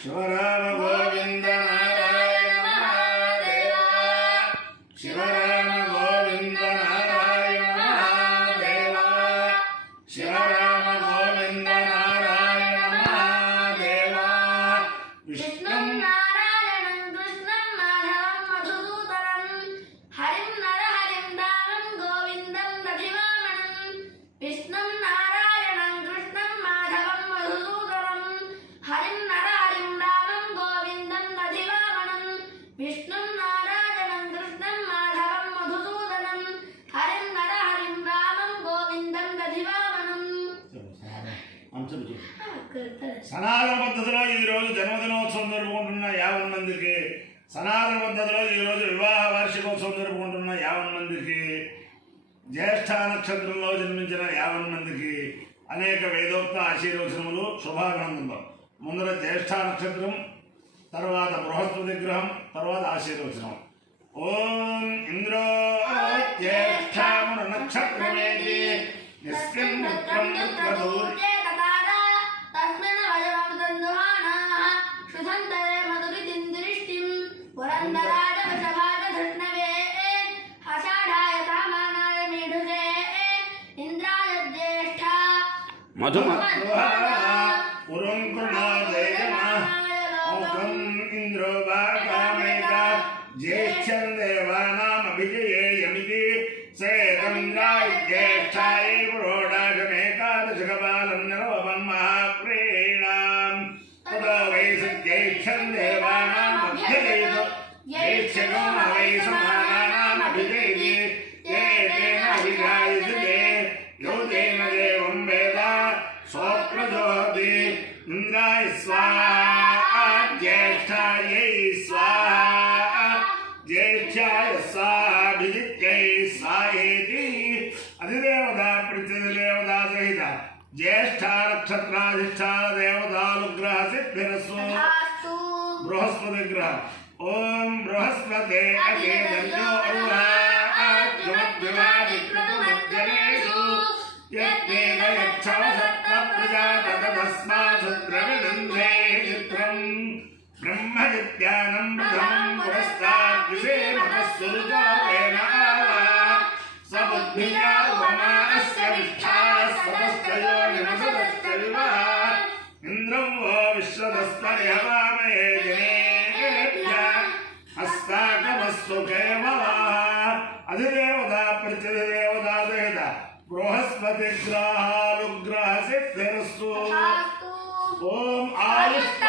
శివరామ గోవింద నారాయణ మహాదేవా శివరామ గోవింద నారాయణ మహాదేవా శివరామ గోవింద నారాయణ మహాదేవా విష్ణుం నారాయణం కృష్ణం మాధవం మధుసూదనం హరిం నరహరిం దానం గోవిందం దధివామనం విష్ణుం నారాయణం కృష్ణం మాధవం మధుసూదనం హరిం నరహరిం దానం గోవిందం దధివామనం విష్ణుం నారాయణం కృష్ణం మాధవం మధుసూదనం హరిం నరహరిం దానం గోవిందం దధివామనం. సనాతన పద్ధతిలో ఈరోజు జన్మదినోత్సవం జరుపుకుంటున్న 50 మందికి, సనాతన పద్ధతిలో ఈరోజు వివాహ వార్షికోత్సవం జరుపుకుంటున్న 50 మందికి, జ్యేష్ఠ నక్షత్రంలో జన్మించిన 50 మందికి అనేక వేదోక్త ఆశీర్వచనములు, శుభాభినందనలు. ముందర జ్యేష్ఠ నక్షత్రం, తర్వాత బృహస్పతి గ్రహం, తర్వాత ఆశీర్వచనం. ఓం ఇంద్రో జ్యేష్ఠామున నక్షత్రమేతి యస్మిన్ పుత్రం పుత్రదూర్ ఇంద్రో భాగమేక జ్యేష్ఠం దేవానామభిజయేయమితి సేతమింద్రాయ జ్యేష్ఠాయ పురోడాగమేకాదశకపాలం నరవమం మహాప్రేణాం తదో వై సజ్యేష్ఠం దేవానామభ్యజయత జ్యేష్ఠో వై సమానానామభిజయతి ఏతేన అభిజాయతే యో తేన దేవం వేద సోప్రజోతి ఇంద్రాయ స్వాహా జ్యేష్ఠాయై స్వాహా జ్యేష్ఠాయ స్వాభిజిత్యై స్వాహేతి. అధిదేవతా ప్రత్యధిదేవతా సహిత జ్యేష్ఠ నక్షత్రాధిష్టాన దేవతానుగ్రహ సిద్ధిరస్సు. బృహస్పతి గ్రహం. ఓం బృహస్పతే అకేదర్యో అరుహాద్యుమద్వివాదిక్రతుమజ్జనేషు యత్తేన యచ్చవ సప్త ప్రజాతతస్మాసు ద్రవిణంధే చిత్రం బ్రహ్మజిత్యానం ప్రథమం పురస్తాద్విషేమతస్సురుజోతేన ఆవా సబుద్ధియా ఉపమా అస్య విష్ఠాస్తదస్తయో నిమసదస్తవివా ఇంద్రం వో విశ్వదస్తర్యవామయే జనేభ్య హస్తాకమస్తు కేవలా. అధిదేవతా ప్రత్యధిదేవతా సహిత బృహస్పతి గ్రహానుగ్రహ సిద్ధిరస్తు. ఓం ఆయుష్ట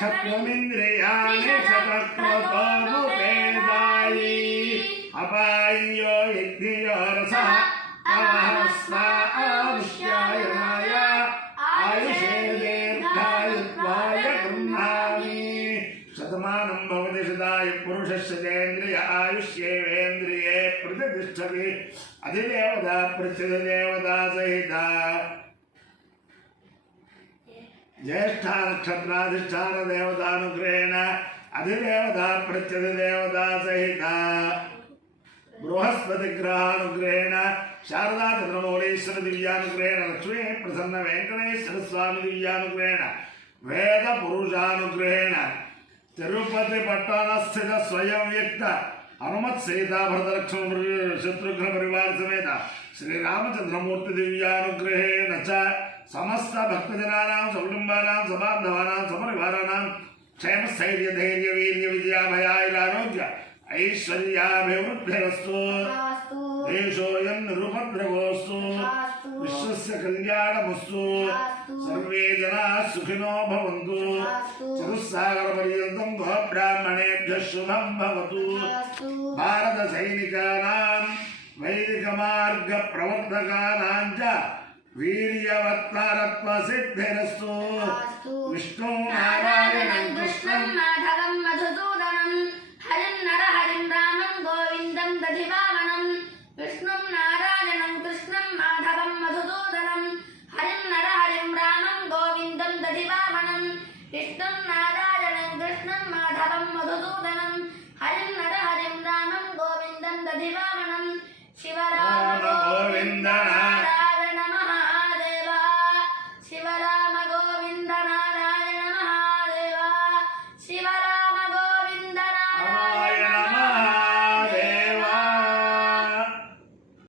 शत्रमिन्द्रियाणि शतक्रतोऽनुपेदायि अपायो यज्ञयो रसः तमहस्मा आयुष्यायनाय आयुषे दीर्घायुत्वाय गृह्णामि शतमानं भवति शताय पुरुषस्य चेन्द्रिय आयुष्येवेन्द्रिये प्रतिष्ठति अधिदेवता प्रत्यधिदेवता सहिता ज्येष्ठा नक्षत्राधिष्ठान देवतानुग्रहेण अधिदेवता प्रत्यधिदेवता सहिता बृहस्पति ग्रहानुग्रहेण शारदा चंद्रमौळीश्वर दिव्यानुग्रहेण लक्ष्मी प्रसन्न वेंकटेश्वर स्वामी दिव्यानुग्रहेण वेद पुरुषानुग्रहेण तिरुपति पट्टणस्थित स्वयं व्यक्त हनुमत् सीता भरत लक्ष्मण शत्रुघ्न परिवार समेत श्री रामचंद्रमूर्ति दिव्यानुग्रहेण च समस्त भक्तजनानां सकुटुंबानां सबान्धवानां समरिवाराणां क्षेम स्थैर्य धैर्य वीर्य विद्या भयायुरारोग्य ऐश्वर्याभिवृद्धिरस्तु देशोऽयं निरुपद्रवोऽस्तु विश्वस्य कल्याणमस्तु सर्वे जनाः सुखिनो भवन्तु चतुस्सागरपर्यन्तं गोब्राह्मणेभ्यः शुभं भवतु भारतसैनिकानां वैदिकमार्गप्रवर्तकानां च वीर्यवत्तारत्वसिद्धिरस्तु विष्णु नारायणं कृष्णं माधवं मधुसूदनं हरिं नरहरिं रामं गोविन्दं दधिवा